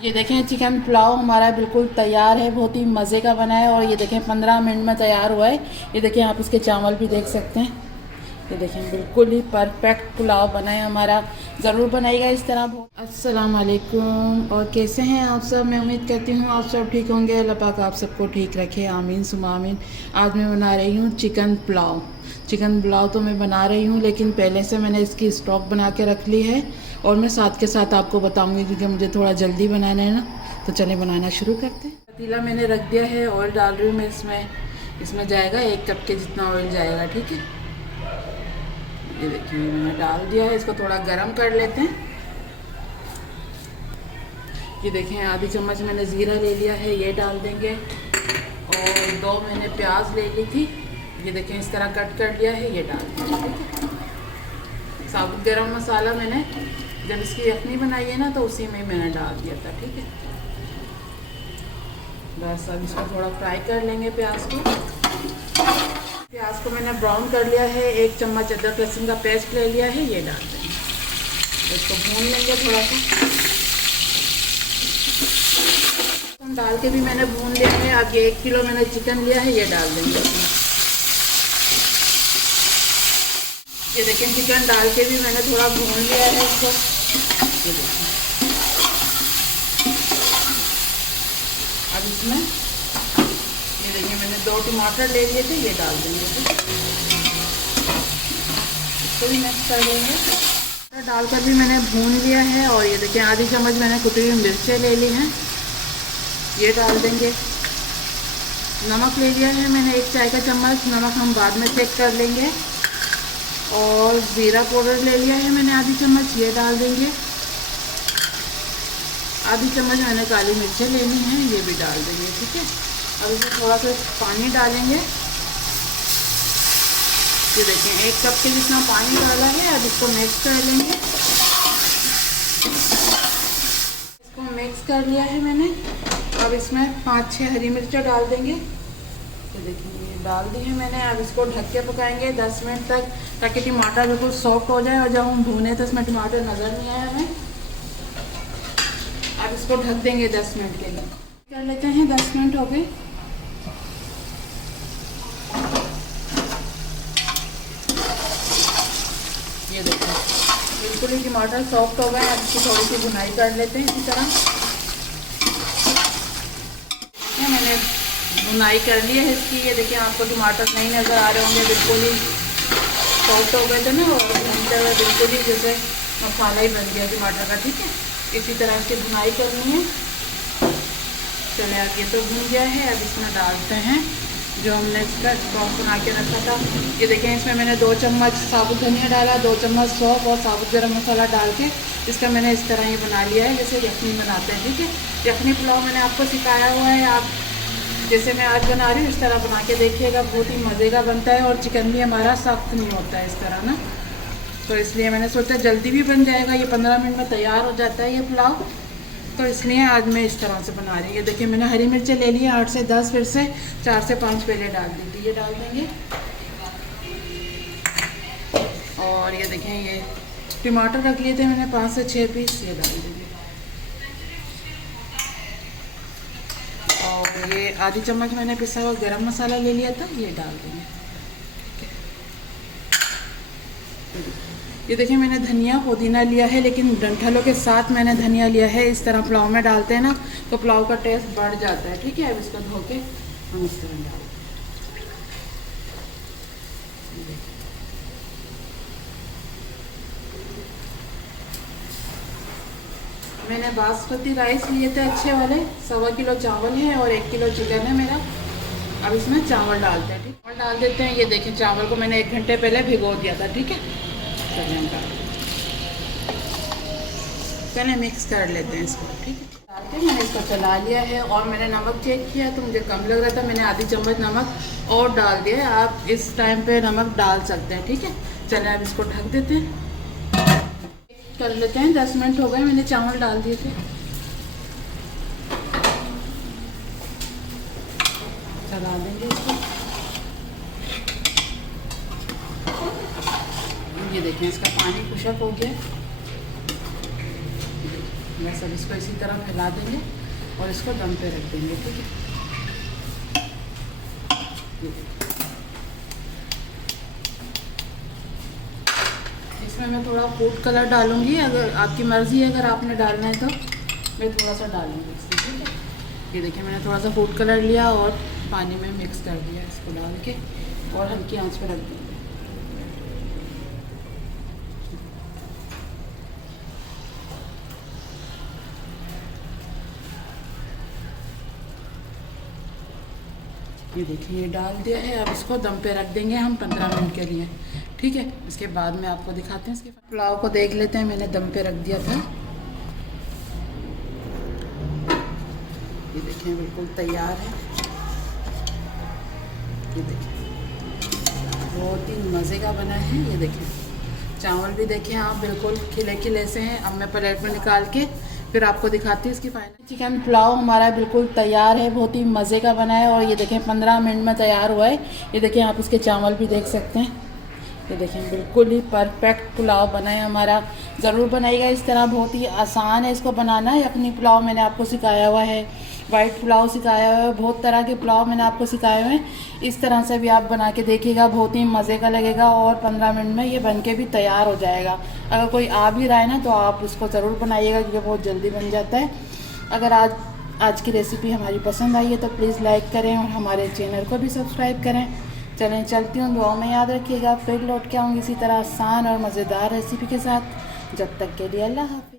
ये देखें चिकन पुलाव हमारा बिल्कुल तैयार है, बहुत ही मज़े का बना है। और ये देखें 15 मिनट में तैयार हुआ है। ये देखें आप इसके चावल भी देख सकते हैं। ये देखें बिल्कुल ही परफेक्ट पुलाव बना है हमारा। ज़रूर बनाइएगा इस तरह। अस्सलाम वालेकुम, और कैसे हैं आप सब? मैं उम्मीद करती हूँ आप सब ठीक होंगे। अल्लाह पाक आप सबको ठीक रखे, आमीन सुमा आमीन। आज मैं बना रही हूँ चिकन पुलाव। चिकन पुलाव तो मैं बना रही हूँ, लेकिन पहले से मैंने इसकी स्टॉक बना के रख ली है और मैं साथ के साथ आपको बताऊँगी, क्योंकि मुझे थोड़ा जल्दी बनाना है ना। तो चले बनाना शुरू करते हैं। पतीला मैंने रख दिया है, ऑयल डाल रही हूँ मैं इसमें जाएगा 1 कप के जितना ऑयल जाएगा, ठीक है। ये देखिए मैंने डाल दिया है, इसको थोड़ा गरम कर लेते हैं। ये देखें आधी चम्मच मैंने ज़ीरा ले लिया है, ये डाल देंगे। और 2 मैंने प्याज ले ली थी, ये देखें इस तरह कट कर लिया है, ये डाल देंगे, ठीक है। साबुत गरम मसाला मैंने जब इसकी यखनी बनाई है ना, तो उसी में मैंने डाल दिया था, ठीक है। बस अब इसको थोड़ा फ्राई कर लेंगे प्याज को। प्याज को मैंने ब्राउन कर लिया है। 1 चम्मच अदरक लहसुन का पेस्ट ले लिया है, ये डाल देंगे। इसको भून लेंगे थोड़ा सा। डाल के भी मैंने भून लिया है। अब ये 1 किलो मैंने चिकन लिया है, ये डाल देंगे। ये देखें चिकन डाल के भी मैंने थोड़ा भून लिया है इसको। ये देखें अब इसमें ये देखिए मैंने 2 टमाटर ले लिए थे, ये डाल देंगे। इसको भी मिक्स कर देंगे। डालकर भी मैंने भून लिया है। और ये देखिए आधी चम्मच मैंने कुटी हुई मिर्चें ले ली हैं, ये डाल देंगे। नमक ले लिया है मैंने 1 चाय का चम्मच, नमक हम बाद में चेक कर लेंगे। और ज़ीरा पाउडर ले लिया है मैंने आधी चम्मच, ये डाल देंगे। आधी चम्मच मैंने काली मिर्चें लेनी है, ये भी डाल देंगे, ठीक है। अब इसमें थोड़ा सा पानी डालेंगे। ये देखें 1 कप के जितना पानी डाला है। अब इसको मिक्स कर लेंगे। इसको मिक्स कर लिया है मैंने। अब इसमें 5-6 हरी मिर्चें डाल देंगे। ये देखिए ये डाल दी है मैंने। अब इसको ढक के पकाएंगे 10 मिनट तक, ताकि टमाटर बिल्कुल सॉफ्ट हो जाए। और जब हम भूने तो इसमें टमाटर नज़र नहीं आया हमें। अब इसको ढक देंगे 10 मिनट के लिए। कर लेते हैं, 10 मिनट हो गए। ये देखो बिल्कुल ही टमाटर सॉफ्ट हो गए। अब इसकी थोड़ी सी भुनाई कर लेते हैं इसी तरह। मैंने भुनाई कर ली है इसकी। ये देखिए आपको टमाटर नहीं नज़र आ रहे होंगे, बिल्कुल ही सॉफ्ट हो गए थे ना। और भूनते हुए बिल्कुल ही जैसे मसाला ही बन गया टमाटर का, ठीक है। इसी तरह इसकी भुनाई करनी है। चलिए अब ये तो भुन गया है। अब इसमें डालते हैं जो हमने इसका स्टॉक बना के रखा था। ये देखें इसमें मैंने 2 चम्मच साबुत धनिया डाला, 2 चम्मच सौंफ और साबुत गरम मसाला डाल के इसका मैंने इस तरह ही बना लिया है, जैसे यखनी बनाते हैं, ठीक है। यखनी पुलाव मैंने आपको सिखाया हुआ है, आप जैसे मैं आज बना रही हूँ इस तरह बना के देखिएगा, बहुत ही मज़े का बनता है। और चिकन भी हमारा सख्त नहीं होता है इस तरह ना। तो इसलिए मैंने सोचा जल्दी भी बन जाएगा, ये 15 मिनट में तैयार हो जाता है ये पुलाव। तो इसलिए आज मैं इस तरह से बना रही हूँ। ये देखिए मैंने हरी मिर्चें ले ली 8 से 10, फिर से 4 से 5 पहले डाल दी थी, ये डाल देंगे। और ये देखें ये टमाटर रख लिए थे मैंने 5 से 6 पीस, ये डाल देंगे। और ये आधी चम्मच मैंने पिसा हुआ गरम मसाला ले लिया था, ये डाल देंगे। ये देखिए मैंने धनिया पुदीना लिया है, लेकिन डंठलों के साथ मैंने धनिया लिया है। इस तरह पुलाव में डालते हैं ना, तो पुलाव का टेस्ट बढ़ जाता है, ठीक है। अब इसको धो के हम इस तरह डालते हैं। मैंने बासमती राइस लिए थे अच्छे वाले, 1.25 किलो चावल है और 1 किलो चिकन है मेरा। अब इसमें चावल डालते हैं, ठीक। चावल डाल देते हैं। ये देखिए चावल को मैंने 1 घंटे पहले भिगो दिया था, ठीक है। पहले मिक्स कर लेते हैं इसको, ठीक है। डाल के मैंने इसको चला लिया है। और मैंने नमक चेक किया तो मुझे कम लग रहा था, मैंने आधी चम्मच नमक और डाल दिया है। आप इस टाइम पे नमक डाल सकते हैं, ठीक है। चलिए अब इसको ढक देते हैं, कर लेते हैं। 10 मिनट हो गए, मैंने चावल डाल दिए थे। चला देंगे इसको। ये देखें इसका पानी खुशक हो गया। बस अब इसको इसी तरह फैला देंगे और इसको दम पे रख देंगे, ठीक है। इसमें मैं थोड़ा फूड कलर डालूंगी, अगर आपकी मर्ज़ी है, अगर आपने डालना है तो मैं थोड़ा सा डालूंगी इसमें, ठीक है। ये देखिए मैंने थोड़ा सा फूड कलर लिया और पानी में मिक्स कर दिया, इसको डाल के और हल्की आंच पर रख देंगे। ये देखिए ये डाल दिया है, अब इसको दम पे रख देंगे हम 15 मिनट के लिए, ठीक है। इसके बाद में आपको दिखाते हैं। इसके पुलाव को देख लेते हैं, मैंने दम पे रख दिया था। ये देखिए बिल्कुल तैयार है। ये देखिए बहुत ही मज़े का बना है। ये देखिए चावल भी देखिए आप बिल्कुल खिले खिले से हैं। अब मैं प्लेट में निकाल के फिर आपको दिखाती हूँ इसकी फाइनल। चिकन पुलाव हमारा बिल्कुल तैयार है, बहुत ही मज़े का बना है और ये देखें 15 मिनट में तैयार हुआ है। ये देखें आप इसके चावल भी देख सकते हैं। ये देखें बिल्कुल ही परफेक्ट पुलाव बना है हमारा। ज़रूर बनाइएगा इस तरह, बहुत ही आसान है इसको बनाना। यखनी पुलाव मैंने आपको सिखाया हुआ है, वाइट पुलाव सिखाया हुआ है, बहुत तरह के पुलाव मैंने आपको सिखाए हुए हैं। इस तरह से भी आप बना के देखिएगा, बहुत ही मज़े का लगेगा और 15 मिनट में ये बन के भी तैयार हो जाएगा। अगर कोई आ भी रहा है ना तो आप उसको ज़रूर बनाइएगा, क्योंकि बहुत जल्दी बन जाता है। अगर आज की रेसिपी हमारी पसंद आई है तो प्लीज़ लाइक करें और हमारे चैनल को भी सब्सक्राइब करें। चलें चलती हूँ, दुआ में याद रखिएगा। फिर लौट के आऊँगी इसी तरह आसान और मज़ेदार रेसिपी के साथ। जब तक के लिए अल्लाह हाफ़िज़।